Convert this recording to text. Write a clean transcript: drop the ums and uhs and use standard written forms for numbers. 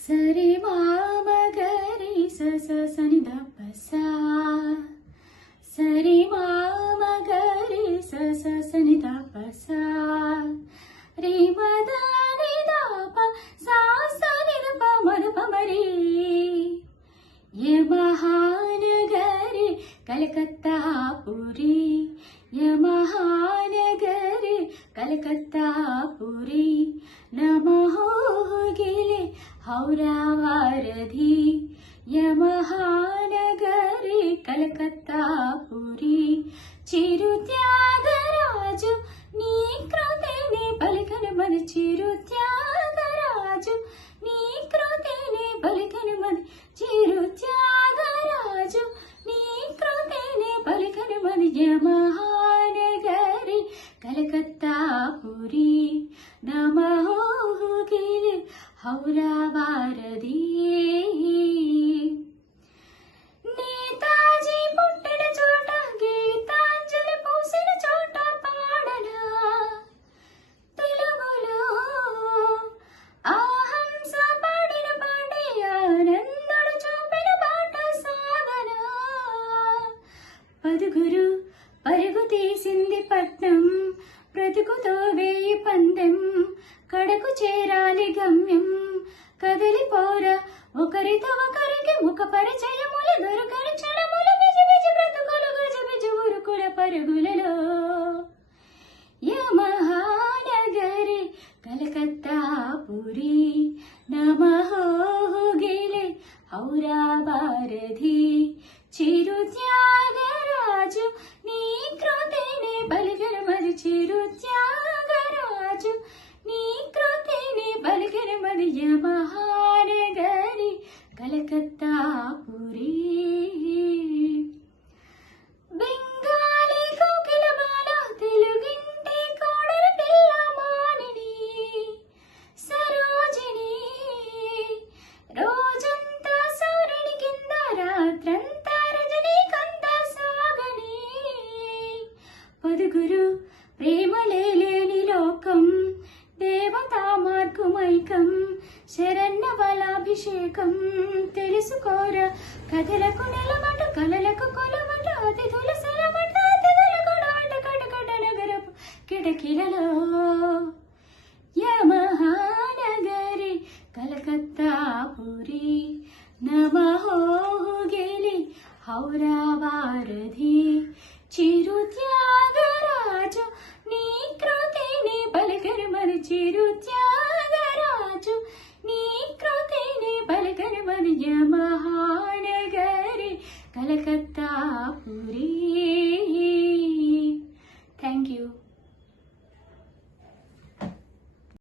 సరి మామ గరి సని ద పసా సరి మామ గరి సని ద పసా రి మదని ద ప సా సని ద ప మద ప మరి ये महानगरी कलकत्ता पुरी ये महानगरी कलकत्ता पुरी नमः गिले हौरा वारधि ये महानगरी कलकत्ता पुरी चिरु त्यागराजु नी कृतेने पलिकन मन चिरु त्यागराजु नी कृतेने पलिकन मन चिरु त्यागराजु नी कृतेने पलिकन मन ये महानगरी कलकत्ता पुरी नमः गिले हौरा वारधि నేతాజీ పుట్టిన చోట గీతాంజలి పూసిన చోట పాడనా తెలుగులో ఆహంస పాడిన పాటే ఆనందుడు చూపిన బాట సాగనా పదుగురు పరుగు తీసింది పట్నం బ్రతుకుతో వేయి పందెం కడకు చేరాలి గమ్యం కదిలిపోరా ఒకరితో ఒకరికి ముఖ పరిచయముల దొరకని క్షణముల బిజ బిజ బ్రతుకులు గజ బిజ ఉరుకుల పరుగులలో యా మహానగరి కలకత్తా పురి నమః గిలే హౌరా వారధి చిరు త్యాగరాజు నీ కృతినే పలికిన మరి చిరు త్యాగరాజు నీ కృతినే పలికిన మరి యా మహానగరి కలకత్తా పురి బెంగాలీ కోకిల బాల తెలుగింటి కోడల పిల్ల మానిని సరోజిని రోజంతా సూర్యుని కింద రాత్రంతా రజనీ కంద సాగని పదుగురు ప్రేమ లేని లోకం దేవతా మార్గమైకం శరణ్య బలాభిషేకం తెలుసుకోరా కథలకు నిలబట కలలకు కొలబట అతిథుల సెలబట అతిథులకు నాట కటకట నగరపు కిటకిలలో యా మహానగరి కలకత్తా పురి నమః గిలే హౌరా వారధి చిరు త్యాగరాజు నీ కృతినే పలికిన మరి చిరు త్యాగరాజు నీ కృతినే పలికిన మరి యా మహానగరి కలకత్తా